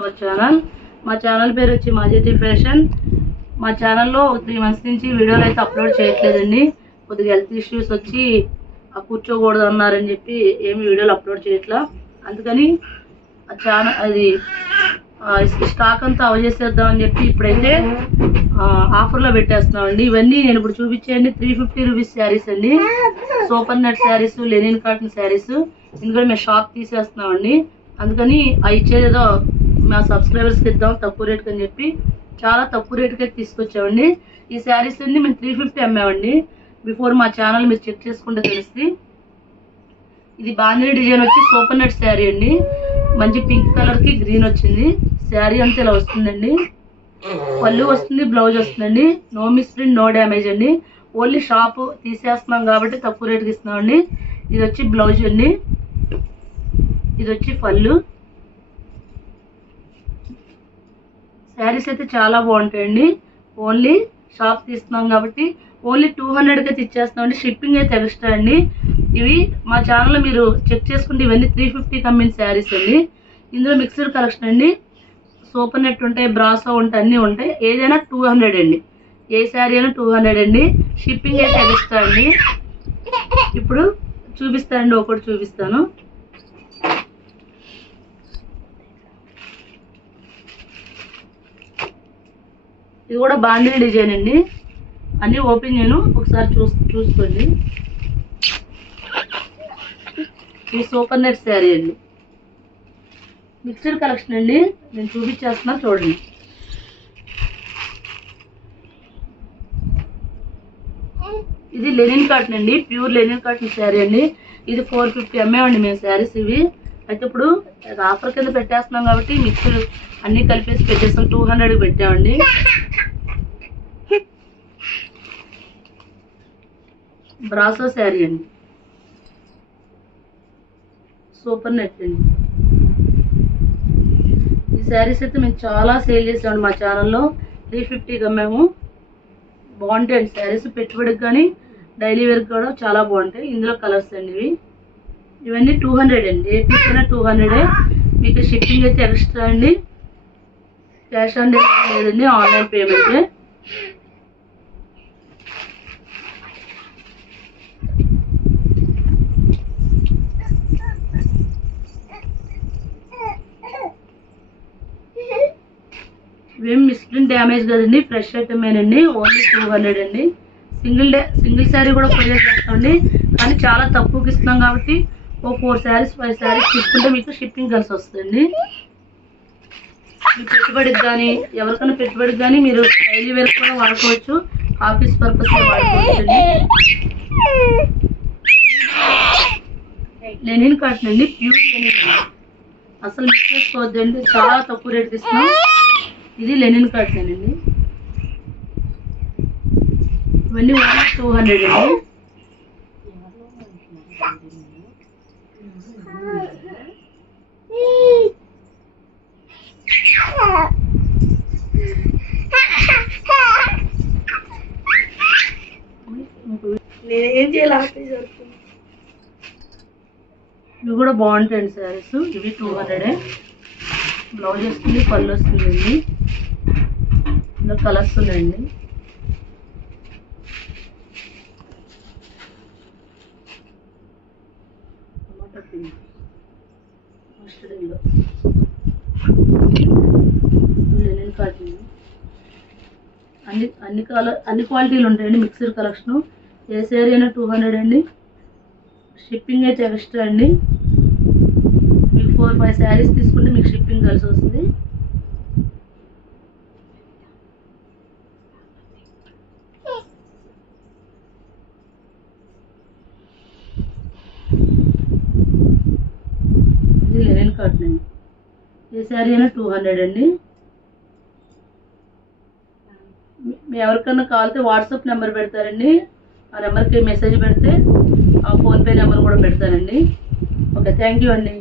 Our channel మా channel పేరు వచ్చి మాజేతి ఫ్యాషన్. మా ఛానల్లో త్రీ మంత్స్ నుంచి వీడియోలు అయితే అప్లోడ్ చేయట్లేదండి. కొద్దిగా హెల్త్ ఇష్యూస్ వచ్చి కూర్చోకూడదు అన్నారని చెప్పి ఏమి వీడియోలు అప్లోడ్ చేయట్లా. అందుకని ఆ ఛానల్ అది స్టాక్ అంతా అవజేసేద్దామని చెప్పి ఇప్పుడైతే ఆఫర్లో పెట్టేస్తున్నామండి. ఇవన్నీ నేను ఇప్పుడు చూపించేయండి. త్రీ ఫిఫ్టీ రూపీస్ శారీస్ అండి. Super net saris linen cotton saris. ఎందుకంటే మేము షాప్ తీసేస్తున్నామండి. అందుకని ఆ ఇచ్చేదేదో మా సబ్స్క్రైబర్స్కి ఇద్దాం తక్కువ రేట్కి అని చెప్పి చాలా తక్కువ రేట్కే తీసుకొచ్చామండి. ఈ శారీస్ అన్ని మేము త్రీ ఫిఫ్టీ అమ్మామండి. బిఫోర్ మా ఛానల్ మీరు చెక్ చేసుకుంటే తెలిసి ఇది బాందిని డిజైన్ వచ్చి సూపర్ నట్ శారీ అండి. మంచి పింక్ కలర్కి గ్రీన్ వచ్చింది. శారీ అంతా ఇలా వస్తుందండి. పళ్ళు వస్తుంది బ్లౌజ్ వస్తుందండి. నో మిస్ప్రింట్ నో డ్యామేజ్ అండి. ఓన్లీ షాప్ తీసేస్తున్నాం కాబట్టి తక్కువ రేటుకి ఇస్తున్నామండి. ఇది వచ్చి బ్లౌజ్ అండి. ఇది వచ్చి పళ్ళు. శారీస్ అయితే చాలా బాగుంటాయండి. ఓన్లీ షాప్ తీస్తున్నాం కాబట్టి ఓన్లీ టూ హండ్రెడ్కి అయితే అండి. షిప్పింగ్ అయితే ఎక్స్ట్రా అండి. ఇవి మా ఛానల్లో మీరు చెక్ చేసుకుంటే ఇవన్నీ త్రీ ఫిఫ్టీ కంపెనీ శారీస్ అండి. ఇందులో మిక్సర్ కలెక్షన్ అండి. సూపర్ నెట్ ఉంటాయి బ్రాసో ఉంటాయి అన్నీ ఉంటాయి. ఏదైనా టూ హండ్రెడ్ అండి. ఏ శారీ అయినా టూ హండ్రెడ్ అండి. షిప్పింగ్ అయితే ఎక్స్ట్రా అండి. ఇప్పుడు చూపిస్తానండి ఒకటి చూపిస్తాను. ఇది కూడా బాండీ డిజైన్ అండి. అన్నీ ఓపెన్ చేయను ఒకసారి చూ చూసుకోండి. ఇది సూపర్ నెట్ శారీ అండి. మిక్స్డ్ కలెక్షన్ అండి. నేను చూపించేస్తున్నా చూడండి. ఇది లెనిన్ కాటన్ అండి ప్యూర్ లెనిన్ కాటన్ శారీ అండి. ఇది ఫోర్ ఫిఫ్టీ అమ్మేవండి మేము శారీస్ ఇవి. అయితే ఇప్పుడు ఆఫర్ కింద పెట్టేస్తున్నాం కాబట్టి మిక్స్డ్ అన్ని కలిపేసి పెట్టేస్తాం. టూ హండ్రెడ్ పెట్టామండి. బ్రాసో శారీ అండి. సూపర్ నెట్ అండి. ఈ శారీస్ అయితే మేము చాలా సేల్ చేసామండి మా ఛానల్లో. త్రీ ఫిఫ్టీకి అమ్మాము. అండి శారీస్. పెట్టుబడికి కానీ డైలీ వేర్కి కూడా చాలా బాగుంటాయి. ఇందులో కలర్స్ అండి ఇవి. ఇవన్నీ టూ హండ్రెడ్ అండి. ఏ పీస్ అయినా టూ హండ్రెడే మీకు షిప్పింగ్ అయితే ఎక్స్ట్రా అండి. క్యాష్ ఆన్ డెలివరీ లేదండి ఆన్లైన్ పేమెంటే ఇవేం మిస్ప్రింట్ డ్యామేజ్ కదండి ఫ్రెష్ ఐటమేనండి ఓన్లీ టూ హండ్రెడ్ అండి. సింగిల్ డే సింగిల్ శారీ కూడా కొరియర్ చేస్తామండి. కానీ చాలా తక్కువకి ఇస్తున్నాం కాబట్టి ఓ ఫోర్ శారీస్ ఫైవ్ శారీస్ తీసుకుంటే మీకు షిప్పింగ్ కలిసి వస్తుంది. మీ పెట్టుబడికి కానీ ఎవరికైనా పెట్టుబడికి కానీ మీరు డైలీ వేర్ కూడా వాడుకోవచ్చు. ఆఫీస్ పర్పస్ వాడుకోవచ్చు. లెనిన్ కాటన్ అండి ప్యూర్ లెనిన్. అసలు మిస్ చేసుకోవద్దండి చాలా తక్కువ రేట్ ఇస్తున్నాం. ఇది లెనిన్ కాటన్ అండి. ఇవన్నీ ఓన్లీ టూ హండ్రెడ్ అండి. ఏం చేయాలి ఇవి కూడా బాగుంటాయండి శారీస్. ఇవి టూ హండ్రెడే బ్లౌజ్ వస్తుంది పళ్ళు వస్తుందండి ఇందులో కలర్స్ ఉన్నాయండి. లెనిన్ కాటన్ అన్ని అన్ని కలర్ అన్ని క్వాలిటీలు ఉంటాయండి మిక్సర్ కలెక్షన్ ఏ శారీ అయినా టూ హండ్రెడ్ అండి. షిప్పింగ్ అయితే ఎక్స్ట్రా అండి. మీకు ఫోర్ ఫైవ్ శారీస్ తీసుకుంటే మీకు షిప్పింగ్ కలిసి వస్తుంది. ఇది లెనిన్ కాటన్ అండి. ఏ శారీ అయినా టూ హండ్రెడ్ అండి. ఎవరికన్నా కావాలితే వాట్సాప్ నెంబర్ పెడతారండి. ఆ నెంబర్కి మెసేజ్ పెడితే ఆ ఫోన్పే నెంబర్ కూడా పెడతానండి ఓకే థ్యాంక్ యూ అండి.